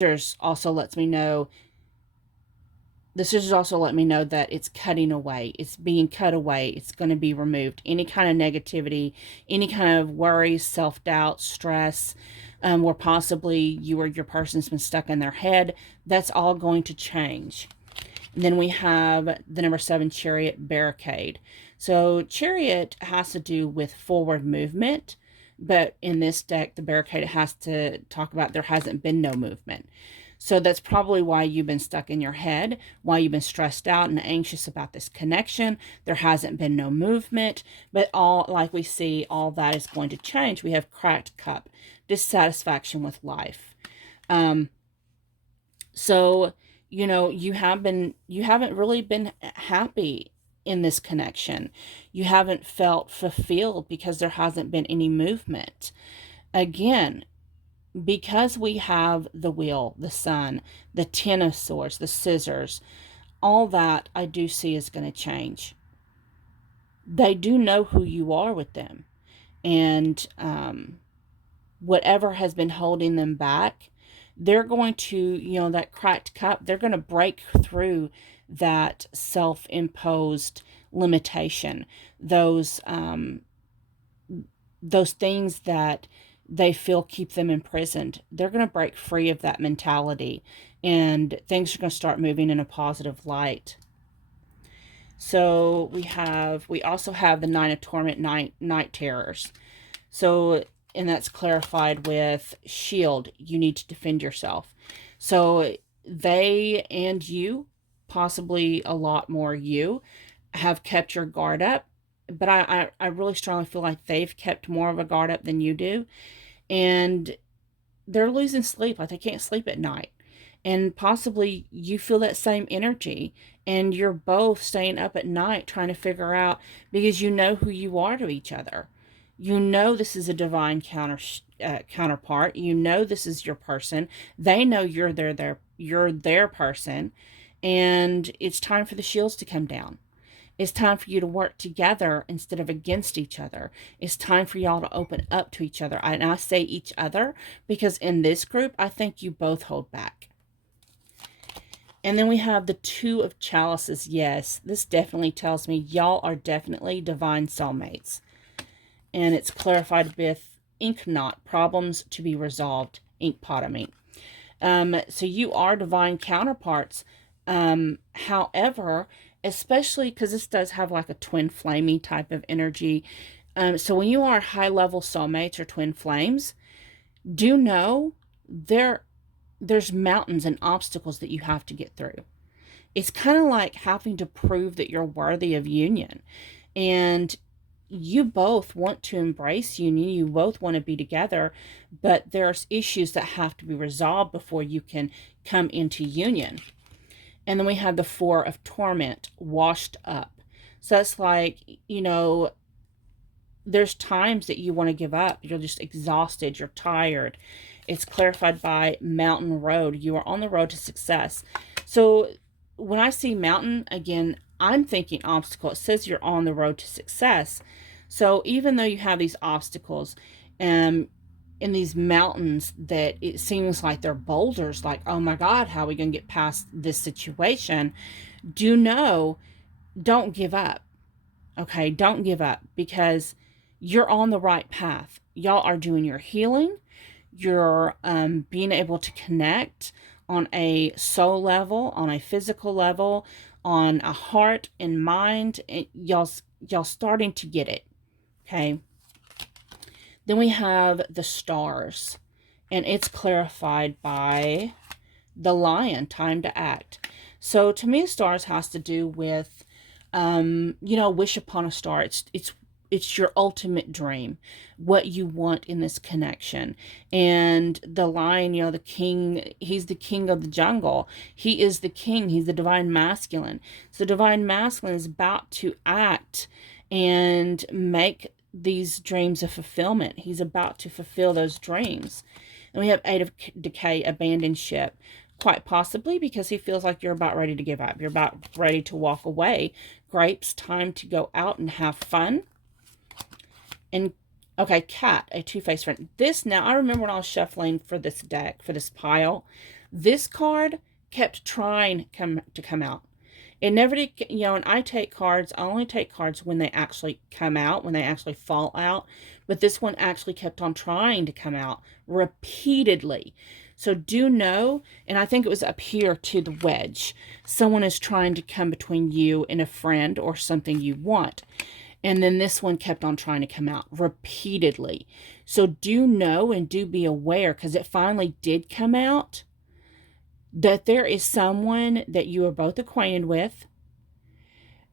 There's also lets me know the scissors also let me know that it's cutting away. It's being cut away. It's going to be removed. Any kind of negativity, any kind of worry, self doubt, stress, or possibly you or your person's been stuck in their head, that's all going to change. And then we have the number 7 chariot barricade. So, chariot has to do with forward movement, but in this deck, the barricade has to talk about there hasn't been no movement. So that's probably why you've been stuck in your head, why you've been stressed out and anxious about this connection. There hasn't been no movement, but all, like we see, all that is going to change. We have cracked cup, dissatisfaction with life. Um, so, you haven't really been happy in this connection. You haven't felt fulfilled because there hasn't been any movement. Again, because we have the wheel, the sun, the 10 of swords, the scissors, all that I do see is going to change. They do know who you are with them. And whatever has been holding them back, they're going to, that cracked cup, they're going to break through that self imposed limitation, those, those things that they feel keep them imprisoned. They're going to break free of that mentality and things are going to start moving in a positive light. So we also have the 9 of torment, night terrors. So, and that's clarified with shield. You need to defend yourself. So they and you, possibly a lot more you, have kept your guard up. But I really strongly feel like they've kept more of a guard up than you do. And they're losing sleep. Like they can't sleep at night. And possibly you feel that same energy. And you're both staying up at night trying to figure out because you know who you are to each other. You know this is a divine counterpart. You know this is your person. They know you're their person, and it's time for the shields to come down. It's time for you to work together instead of against each other. It's time for y'all to open up to each other. And I say each other because in this group, I think you both hold back. And then we have the 2 of chalices. Yes, this definitely tells me y'all are definitely divine soulmates. And it's clarified with ink knot, problems to be resolved, ink potomy. So you are divine counterparts. However, especially because this does have like a twin flamey type of energy. So when you are high level soulmates or twin flames, do know there's mountains and obstacles that you have to get through. It's kind of like having to prove that you're worthy of union. And you both want to embrace union, you both want to be together, but there's issues that have to be resolved before you can come into union. And then we have the 4 of torment, washed up. So that's like, there's times that you want to give up. You're just exhausted, you're tired. It's clarified by mountain road. You are on the road to success. So when I see mountain, again, I'm thinking obstacle. It says you're on the road to success. So even though you have these obstacles, in these mountains that it seems like they're boulders, like, oh my God, how are we going to get past this situation? Do know, don't give up. Okay, don't give up because you're on the right path. Y'all are doing your healing. You're being able to connect on a soul level, on a physical level, on a heart and mind. And y'all starting to get it. Okay. Then we have the stars, and it's clarified by the lion, time to act. So to me, stars has to do with, wish upon a star. It's your ultimate dream, what you want in this connection. And the lion, the king, he's the king of the jungle. He is the king. He's the divine masculine. So divine masculine is about to act and make these dreams a fulfillment. He's about to fulfill those dreams. And we have 8 of decay, abandoned ship. Quite possibly because he feels like you're about ready to give up. You're about ready to walk away. Grapes, time to go out and have fun. And, okay, cat, a two-faced friend. This, now, I remember when I was shuffling for this deck, for this pile, This card kept trying to come out. It never did, and I only take cards when they actually come out, when they actually fall out. But this one actually kept on trying to come out repeatedly. So do know, and I think it was up here to the wedge. Someone is trying to come between you and a friend or something you want. And then this one kept on trying to come out repeatedly. So do know and do be aware, because it finally did come out, that there is someone that you are both acquainted with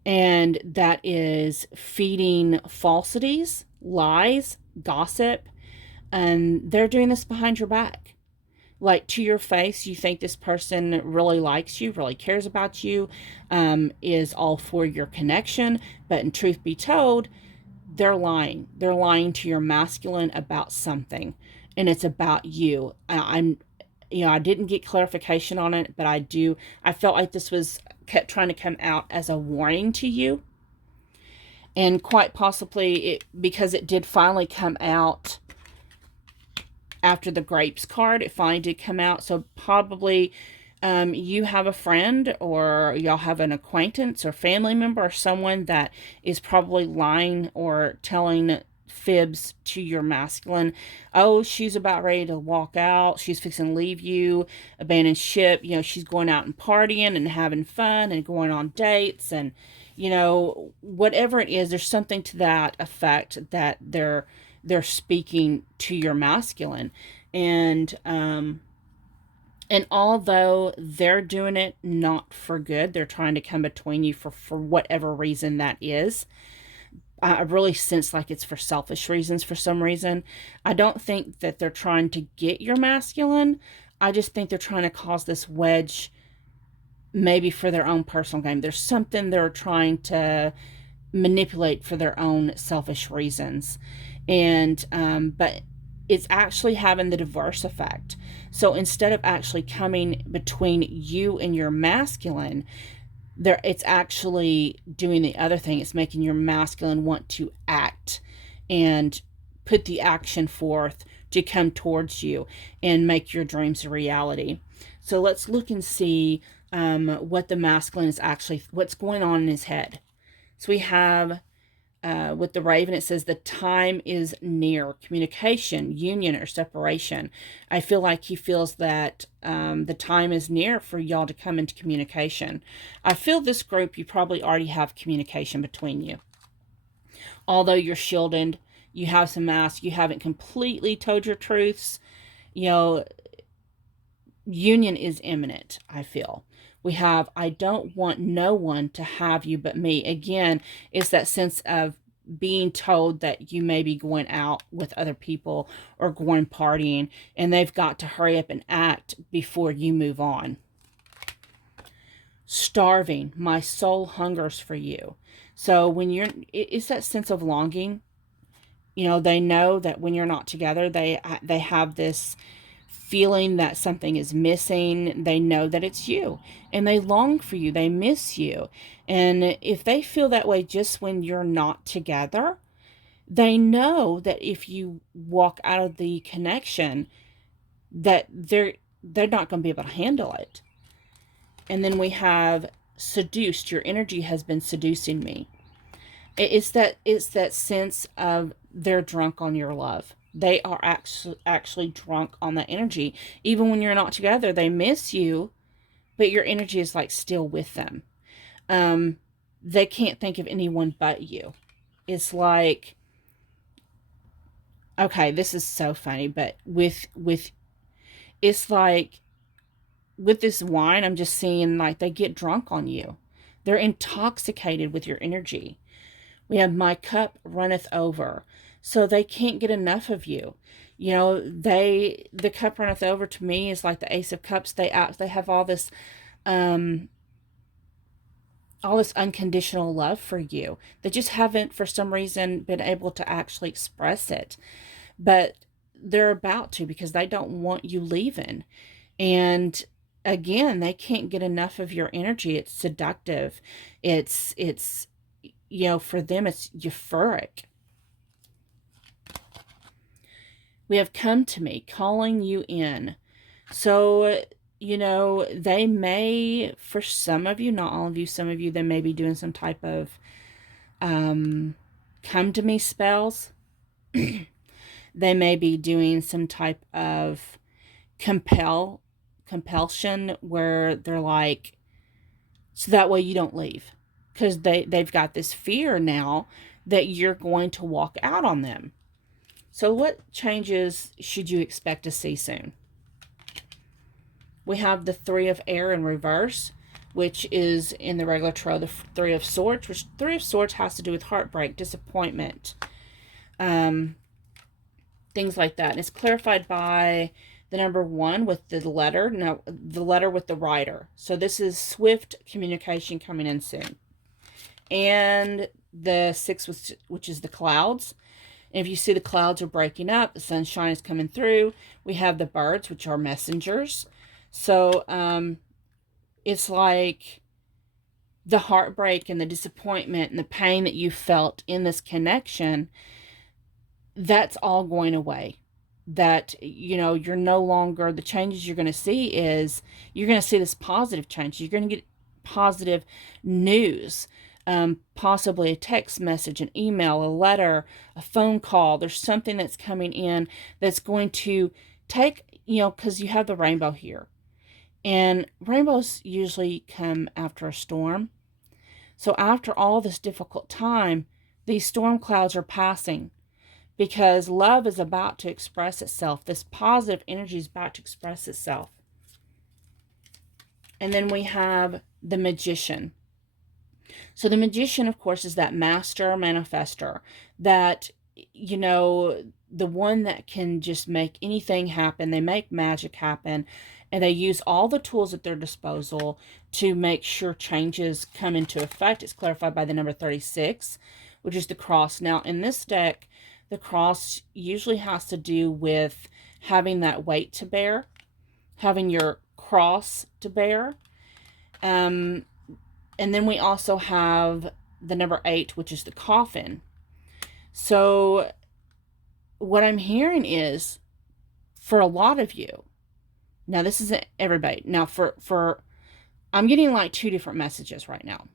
and that is feeding falsities, lies, gossip, and they're doing this behind your back. Like, to your face, you think this person really likes you, really cares about you, is all for your connection, but in truth be told, they're lying. They're lying to your masculine about something, and it's about you. I didn't get clarification on it, but I felt like this was kept trying to come out as a warning to you. And quite possibly, because it did finally come out after the grapes card, it finally did come out. So probably you have a friend, or y'all have an acquaintance or family member or someone that is probably lying or telling fibs to your masculine. Oh, she's about ready to walk out. She's fixing to leave you, abandon ship. She's going out and partying and having fun and going on dates, and whatever it is, there's something to that effect that they're speaking to your masculine. And although they're doing it not for good, they're trying to come between you for whatever reason that is. I really sense like it's for selfish reasons for some reason. I don't think that they're trying to get your masculine. I just think they're trying to cause this wedge, maybe for their own personal gain. There's something they're trying to manipulate for their own selfish reasons. But it's actually having the diverse effect. So instead of actually coming between you and your masculine, it's actually doing the other thing. It's making your masculine want to act and put the action forth to come towards you and make your dreams a reality. So let's look and see what the masculine is actually, what's going on in his head. So we have with the Raven, it says the time is near. Communication, union, or separation. I feel like he feels that the time is near for y'all to come into communication. I feel this group, you probably already have communication between you. Although you're shielded, you have some masks, you haven't completely told your truths. Union is imminent, I feel. We have, I don't want no one to have you but me. Again, it's that sense of being told that you may be going out with other people or going partying, and they've got to hurry up and act before you move on. Starving, my soul hungers for you. So when it's that sense of longing. They know that when you're not together, they have this feeling that something is missing. They know that it's you, and they long for you. They miss you. And if they feel that way just when you're not together, they know that if you walk out of the connection, that they're not going to be able to handle it. And then we have seduced. Your energy has been seducing me. It's that sense of they're drunk on your love. They are actually drunk on that energy. Even when you're not together, they miss you, but your energy is like still with them. They can't think of anyone but you. It's like, okay, this is so funny, but it's like with this wine, I'm just seeing like they get drunk on you. They're intoxicated with your energy. We have my cup runneth over. So they can't get enough of you. The cup runneth over to me is like the Ace of Cups. They have all this unconditional love for you. They just haven't, for some reason, been able to actually express it. But they're about to, because they don't want you leaving. And again, they can't get enough of your energy. It's seductive. It's for them, it's euphoric. We have come to me, calling you in. So you know, they may, for some of you, not all of you, some of you, they may be doing some type of come to me spells. They may be doing some type of compulsion where they're like, so that way you don't leave, because they've got this fear now that you're going to walk out on them. So what changes should you expect to see soon? We have the Three of Air in reverse, which is in the regular tarot the Three of Swords, which Three of Swords has to do with heartbreak, disappointment, things like that. And it's clarified by the number 1 with the letter. No, the letter with the writer. So this is swift communication coming in soon. And the 6, which is the clouds. And if you see the clouds are breaking up, the sunshine is coming through. We have the birds, which are messengers. So it's like the heartbreak and the disappointment and the pain that you felt in this connection, that's all going away. That, you know, you're no longer, the changes you're going to see is, you're going to see this positive change. You're going to get positive news, possibly a text message, an email, a letter, a phone call. There's something that's coming in that's going to take, you know, because you have the rainbow here. And rainbows usually come after a storm. So after all this difficult time, these storm clouds are passing, because love is about to express itself. This positive energy is about to express itself. And then we have the Magician. So the Magician, of course, is that master manifester, that, you know, the one that can just make anything happen. They make magic happen, and they use all the tools at their disposal to make sure changes come into effect. It's clarified by the number 36, which is the cross. Now, in this deck, the cross usually has to do with having that weight to bear, having your cross to bear. And then we also have the number 8, which is the coffin. So what I'm hearing is, for a lot of you, now this isn't everybody. Now for I'm getting like 2 different messages right now.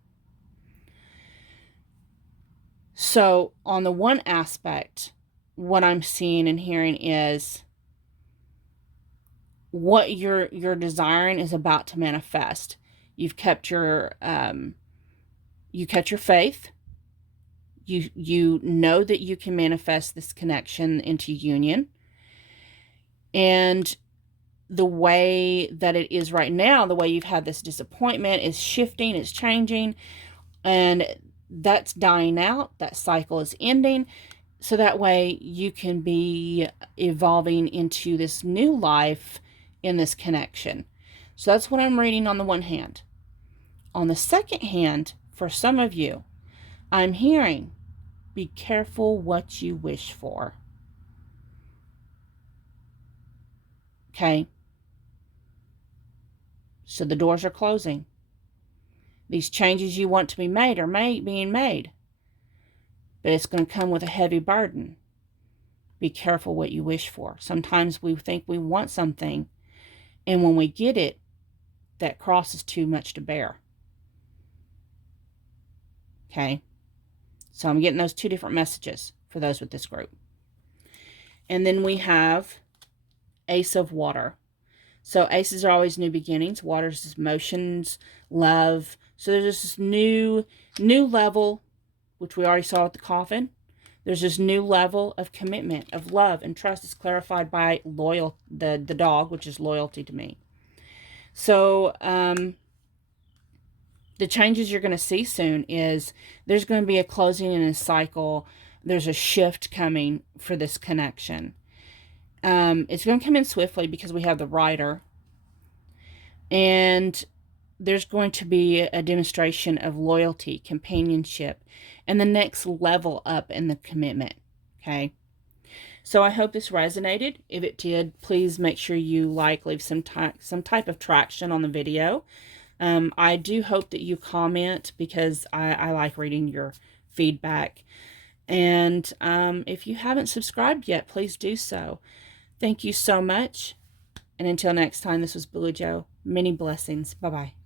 So on the one aspect, what I'm seeing and hearing is what you're desiring is about to manifest. You've kept your faith. You know that you can manifest this connection into union. And the way that it is right now, the way you've had this disappointment is shifting, is changing, and that's dying out. That cycle is ending. So that way you can be evolving into this new life in this connection. So that's what I'm reading on the one hand. On the second hand, for some of you, I'm hearing, be careful what you wish for. Okay? So the doors are closing. These changes you want to be made are being made. But it's going to come with a heavy burden. Be careful what you wish for. Sometimes we think we want something, and when we get it, that cross is too much to bear. Okay? So I'm getting those 2 different messages for those with this group. And then we have Ace of Water. So aces are always new beginnings. Water is emotions, love. So there's this new level, which we already saw with the coffin. There's this new level of commitment, of love and trust. Is clarified by the dog, which is loyalty to me. So the changes you're going to see soon is there's going to be a closing in a cycle. There's a shift coming for this connection. It's going to come in swiftly because we have the Rider. And there's going to be a demonstration of loyalty, companionship, and the next level up in the commitment. Okay? So I hope this resonated. If it did, please make sure you leave some type of traction on the video. I do hope that you comment, because I like reading your feedback. And if you haven't subscribed yet, please do so. Thank you so much. And until next time, this was Billie Jo. Many blessings. Bye-bye.